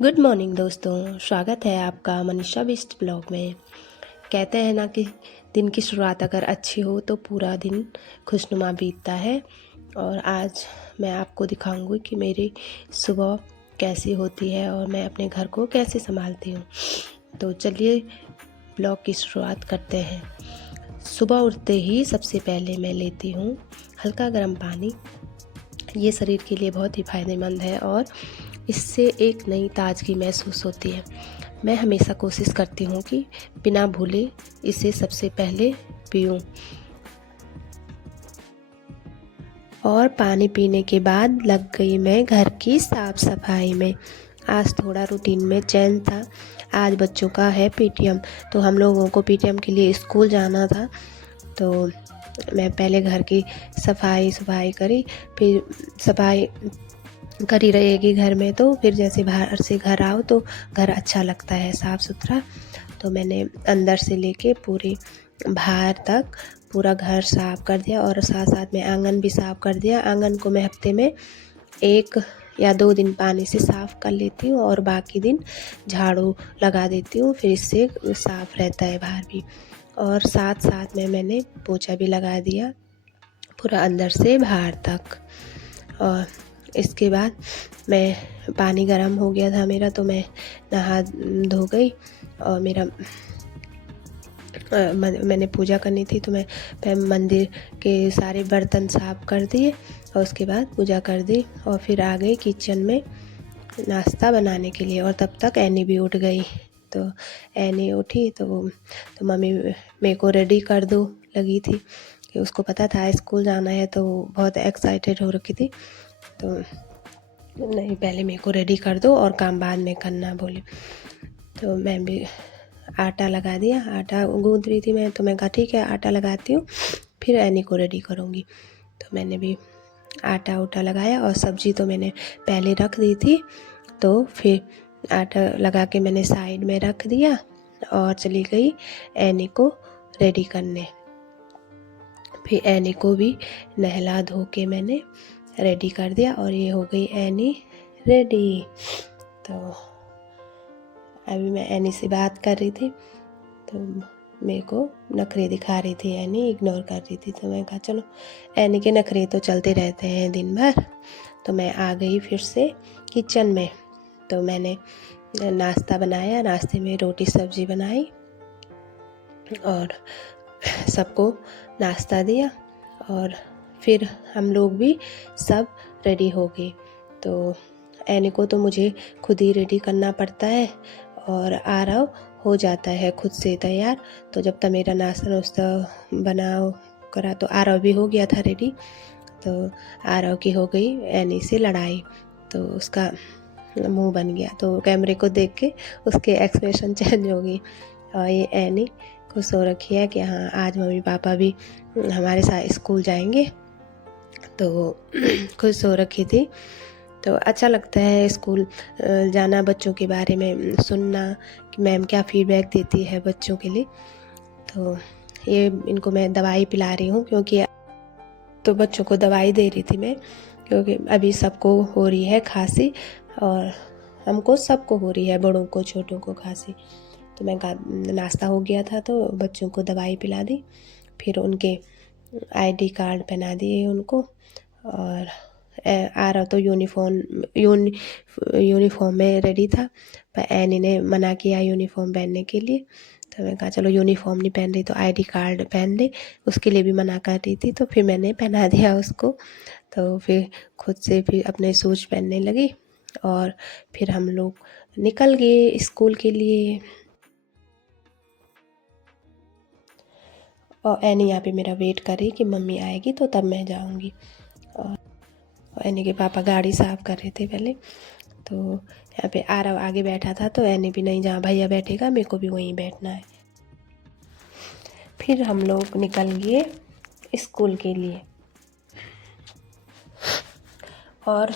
Good morning दोस्तों, स्वागत है आपका मनीषा बिस्ट ब्लॉग में। कहते हैं ना कि दिन की शुरुआत अगर अच्छी हो तो पूरा दिन खुशनुमा बीतता है। और आज मैं आपको दिखाऊंगी कि मेरी सुबह कैसी होती है और मैं अपने घर को कैसे संभालती हूँ। तो चलिए ब्लॉग की शुरुआत करते हैं। सुबह उठते ही सबसे पहले मैं लेती हूँ हल्का गर्म पानी। ये शरीर के लिए बहुत ही फ़ायदेमंद है और इससे एक नई ताजगी महसूस होती है। मैं हमेशा कोशिश करती हूँ कि बिना भूले इसे सबसे पहले पीऊँ। और पानी पीने के बाद लग गई मैं घर की साफ सफाई में। आज थोड़ा रूटीन में चेंज था। आज बच्चों का है पीटीएम, तो हम लोगों को पीटीएम के लिए स्कूल जाना था। तो मैं पहले घर की सफाई करी, फिर सफाई करी रहेगी घर में तो फिर जैसे बाहर से घर आओ तो घर अच्छा लगता है साफ़ सुथरा। तो मैंने अंदर से लेके पूरे बाहर तक पूरा घर साफ़ कर दिया और साथ साथ में आंगन भी साफ़ कर दिया। आंगन को मैं हफ्ते में 1 या 2 दिन पानी से साफ़ कर लेती हूँ और बाकी दिन झाड़ू लगा देती हूँ, फिर इससे साफ़ रहता है बाहर भी। और साथ साथ में मैंने पोछा भी लगा दिया पूरा अंदर से बाहर तक। और इसके बाद मैं पानी गर्म हो गया था मेरा, तो मैं नहा धो गई और मेरा मैंने पूजा करनी थी, तो मैं मंदिर के सारे बर्तन साफ कर दिए और उसके बाद पूजा कर दी और फिर आ गई किचन में नाश्ता बनाने के लिए। और तब तक एनी भी उठ गई। तो एनी उठी तो मम्मी मेरे को रेडी कर दो लगी थी कि उसको पता था स्कूल जाना है, तो बहुत एक्साइटेड हो रखी थी। तो नहीं, पहले मेरे को रेडी कर दो और काम बाद में करना बोले। तो मैं भी आटा लगा दिया, आटा गूँथ रही थी मैं, तो मैं कहा ठीक है आटा लगाती हूँ, फिर एनी को रेडी करूँगी। तो मैंने भी आटा उटा लगाया और सब्ज़ी तो मैंने पहले रख दी थी, तो फिर आटा लगा के मैंने साइड में रख दिया और चली गई एनी को रेडी करने। फिर एनी को भी नहला धो के मैंने रेडी कर दिया और ये हो गई एनी रेडी। तो अभी मैं एनी से बात कर रही थी, तो मेरे को नखरे दिखा रही थी, एनी इग्नोर कर रही थी। तो मैं कहा चलो एनी के नखरे तो चलते रहते हैं दिन भर। तो मैं आ गई फिर से किचन में। तो मैंने नाश्ता बनाया, नाश्ते में रोटी सब्ज़ी बनाई और सबको नाश्ता दिया और फिर हम लोग भी सब रेडी हो गए। तो एनी को तो मुझे खुद ही रेडी करना पड़ता है और आरव हो जाता है खुद से तैयार। तो जब तक मेरा नाश्ता वास्ता बनाओ करा तो आरव भी हो गया था रेडी। तो आरव की हो गई एनी से लड़ाई, तो उसका मुंह बन गया। तो कैमरे को देख के उसके एक्सप्रेशन चेंज हो गई और ये एनी खुश हो रखी है कि हाँ आज मम्मी पापा भी हमारे साथ स्कूल जाएंगे। तो खुश हो रखी थी। तो अच्छा लगता है स्कूल जाना, बच्चों के बारे में सुनना कि मैम क्या फीडबैक देती है बच्चों के लिए। तो ये इनको मैं दवाई पिला रही हूँ, क्योंकि तो बच्चों को दवाई दे रही थी मैं, क्योंकि अभी सबको हो रही है खांसी और हमको सबको हो रही है, बड़ों को छोटों को खांसी। तो मैं नाश्ता हो गया था तो बच्चों को दवाई पिला दी, फिर उनके आईडी कार्ड पहना दिए उनको। और आ रहा तो यूनिफॉर्म में रेडी था, पर एनी ने मना किया यूनिफॉर्म पहनने के लिए। तो मैं कहा चलो यूनिफॉर्म नहीं पहन रही तो आईडी कार्ड पहन ले, उसके लिए भी मना कर रही थी। तो फिर मैंने पहना दिया उसको। तो फिर खुद से फिर अपने शूज पहनने लगी और फिर हम लोग निकल गए स्कूल के लिए। और एनी यहाँ पे मेरा वेट कर रही कि मम्मी आएगी तो तब मैं जाऊँगी। और एनी के पापा गाड़ी साफ़ कर रहे थे पहले। तो यहाँ पे आरव आगे बैठा था, तो एनी भी नहीं, जहाँ भैया बैठेगा मेरे को भी वहीं बैठना है। फिर हम लोग निकल गए स्कूल के लिए। और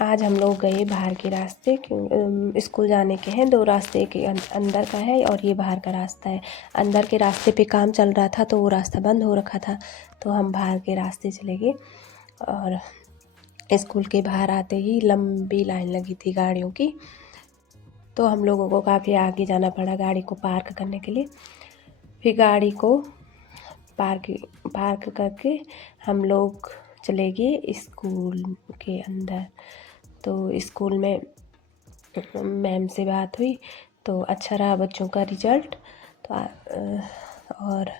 आज हम लोग गए बाहर के रास्ते, क्यों स्कूल जाने के हैं 2 रास्ते, एक अंदर का है और ये बाहर का रास्ता है। अंदर के रास्ते पे काम चल रहा था तो वो रास्ता बंद हो रखा था, तो हम बाहर के रास्ते चले गए। और स्कूल के बाहर आते ही लंबी लाइन लगी थी गाड़ियों की। तो हम लोगों को काफ़ी आगे जाना पड़ा गाड़ी को पार्क करने के लिए। फिर गाड़ी को पार्क करके हम लोग चले गए स्कूल के अंदर। तो स्कूल में मैम से बात हुई तो अच्छा रहा बच्चों का रिजल्ट। तो और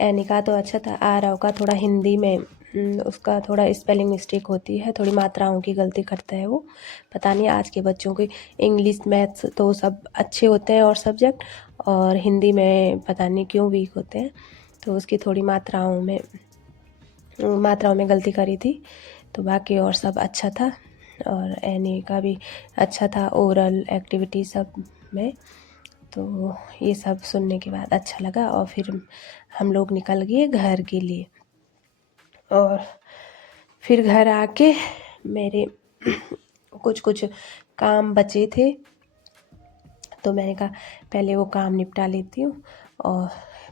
एनी का तो अच्छा था, आरव का थोड़ा हिंदी में उसका थोड़ा स्पेलिंग मिस्टेक होती है, थोड़ी मात्राओं की गलती करता है वो। पता नहीं आज के बच्चों के इंग्लिश मैथ्स तो सब अच्छे होते हैं और सब्जेक्ट, और हिंदी में पता नहीं क्यों वीक होते हैं। तो उसकी थोड़ी मात्राओं में गलती करी थी। तो बाकी और सब अच्छा था, और एनी का भी अच्छा था ओरल एक्टिविटी सब में। तो ये सब सुनने के बाद अच्छा लगा, और फिर हम लोग निकल गए घर के लिए। और फिर घर आके मेरे कुछ काम बचे थे, तो मैंने कहा पहले वो काम निपटा लेती हूँ। और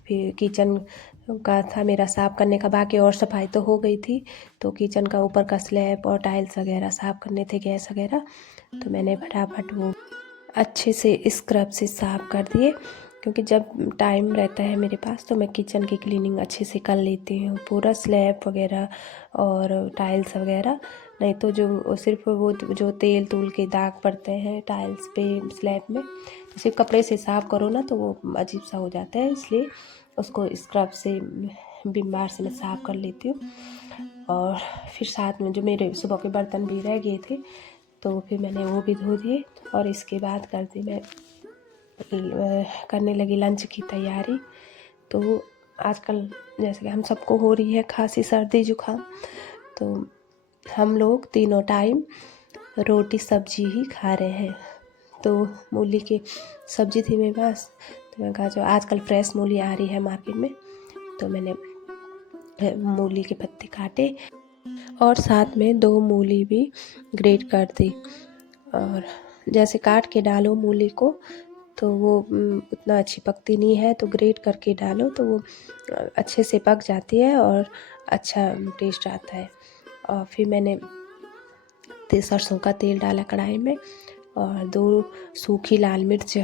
फिर किचन का था मेरा साफ़ करने का बाकी, और सफाई तो हो गई थी। तो किचन का ऊपर का स्लैब और टाइल्स वगैरह साफ़ करने थे, गैस वगैरह। तो मैंने फटाफट वो अच्छे से स्क्रब से साफ़ कर दिए, क्योंकि जब टाइम रहता है मेरे पास तो मैं किचन की क्लीनिंग अच्छे से कर लेती हूँ, पूरा स्लैब वगैरह और टाइल्स वगैरह। नहीं तो जो सिर्फ वो जो तेल तूल के दाग पड़ते हैं टाइल्स पे स्लैब में, तो सिर्फ कपड़े से साफ़ करो ना तो वो अजीब सा हो जाता है, इसलिए उसको स्क्रब से विम बार से मैं साफ़ कर लेती हूँ। और फिर साथ में जो मेरे सुबह के बर्तन भी रह गए थे तो फिर मैंने वो भी धो दिए। और इसके बाद मैं करने लगी लंच की तैयारी। तो आजकल जैसे कि हम सबको हो रही है खांसी सर्दी जुकाम, तो हम लोग तीनों टाइम रोटी सब्जी ही खा रहे हैं। तो मूली की सब्जी थी मेरे पास, तो मैंने कहा जो आजकल फ्रेश मूली आ रही है मार्केट में, तो मैंने मूली के पत्ते काटे और साथ में 2 मूली भी ग्रेट कर दी। और जैसे काट के डालो मूली को तो वो उतना अच्छी पकती नहीं है, तो ग्रेट करके डालो तो वो अच्छे से पक जाती है और अच्छा टेस्ट आता है। और फिर मैंने सरसों का तेल डाला कढ़ाई में और 2 सूखी लाल मिर्च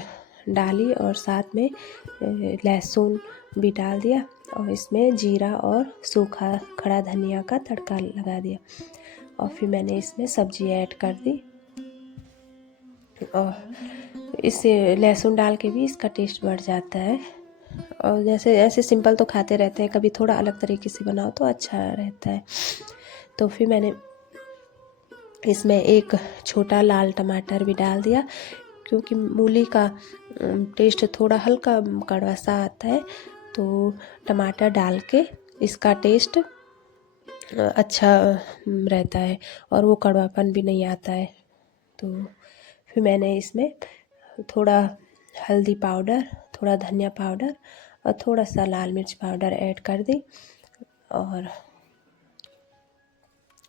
डाली और साथ में लहसुन भी डाल दिया, और इसमें जीरा और सूखा खड़ा धनिया का तड़का लगा दिया। और फिर मैंने इसमें सब्जी ऐड कर दी, और इससे लहसुन डाल के भी इसका टेस्ट बढ़ जाता है। और जैसे ऐसे सिंपल तो खाते रहते हैं, कभी थोड़ा अलग तरीके से बनाओ तो अच्छा रहता है। तो फिर मैंने इसमें एक छोटा लाल टमाटर भी डाल दिया, क्योंकि मूली का टेस्ट थोड़ा हल्का कड़वा सा आता है, तो टमाटर डाल के इसका टेस्ट अच्छा रहता है और वो कड़वापन भी नहीं आता है। तो फिर मैंने इसमें थोड़ा हल्दी पाउडर, थोड़ा धनिया पाउडर और थोड़ा सा लाल मिर्च पाउडर ऐड कर दी, और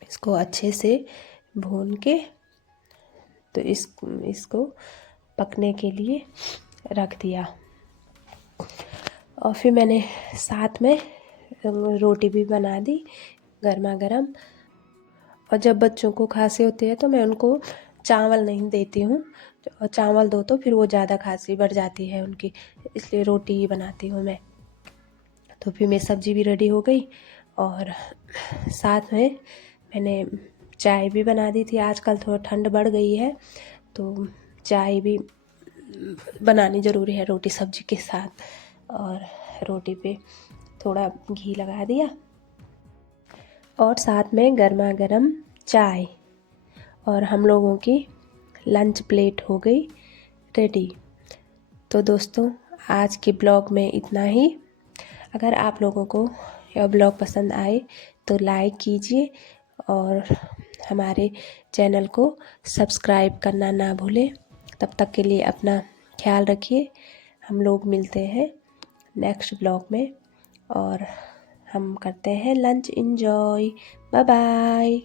इसको अच्छे से भून के तो इसको पकने के लिए रख दिया। और फिर मैंने साथ में रोटी भी बना दी गर्मा गर्म। और जब बच्चों को खांसी होती है तो मैं उनको चावल नहीं देती हूँ, और चावल दो तो फिर वो ज़्यादा खांसी बढ़ जाती है उनकी, इसलिए रोटी ही बनाती हूँ मैं। तो फिर मेरी सब्ज़ी भी रेडी हो गई, और साथ में मैंने चाय भी बना दी थी। आजकल थोड़ा ठंड बढ़ गई है तो चाय भी बनानी ज़रूरी है रोटी सब्ज़ी के साथ। और रोटी पे थोड़ा घी लगा दिया और साथ में गर्मा गर्म चाय, और हम लोगों की लंच प्लेट हो गई रेडी। तो दोस्तों आज के ब्लॉग में इतना ही। अगर आप लोगों को यह ब्लॉग पसंद आए तो लाइक कीजिए और हमारे चैनल को सब्सक्राइब करना ना भूलें। तब तक के लिए अपना ख्याल रखिए। हम लोग मिलते हैं नेक्स्ट ब्लॉग में, और हम करते हैं लंच एंजॉय। Bye bye.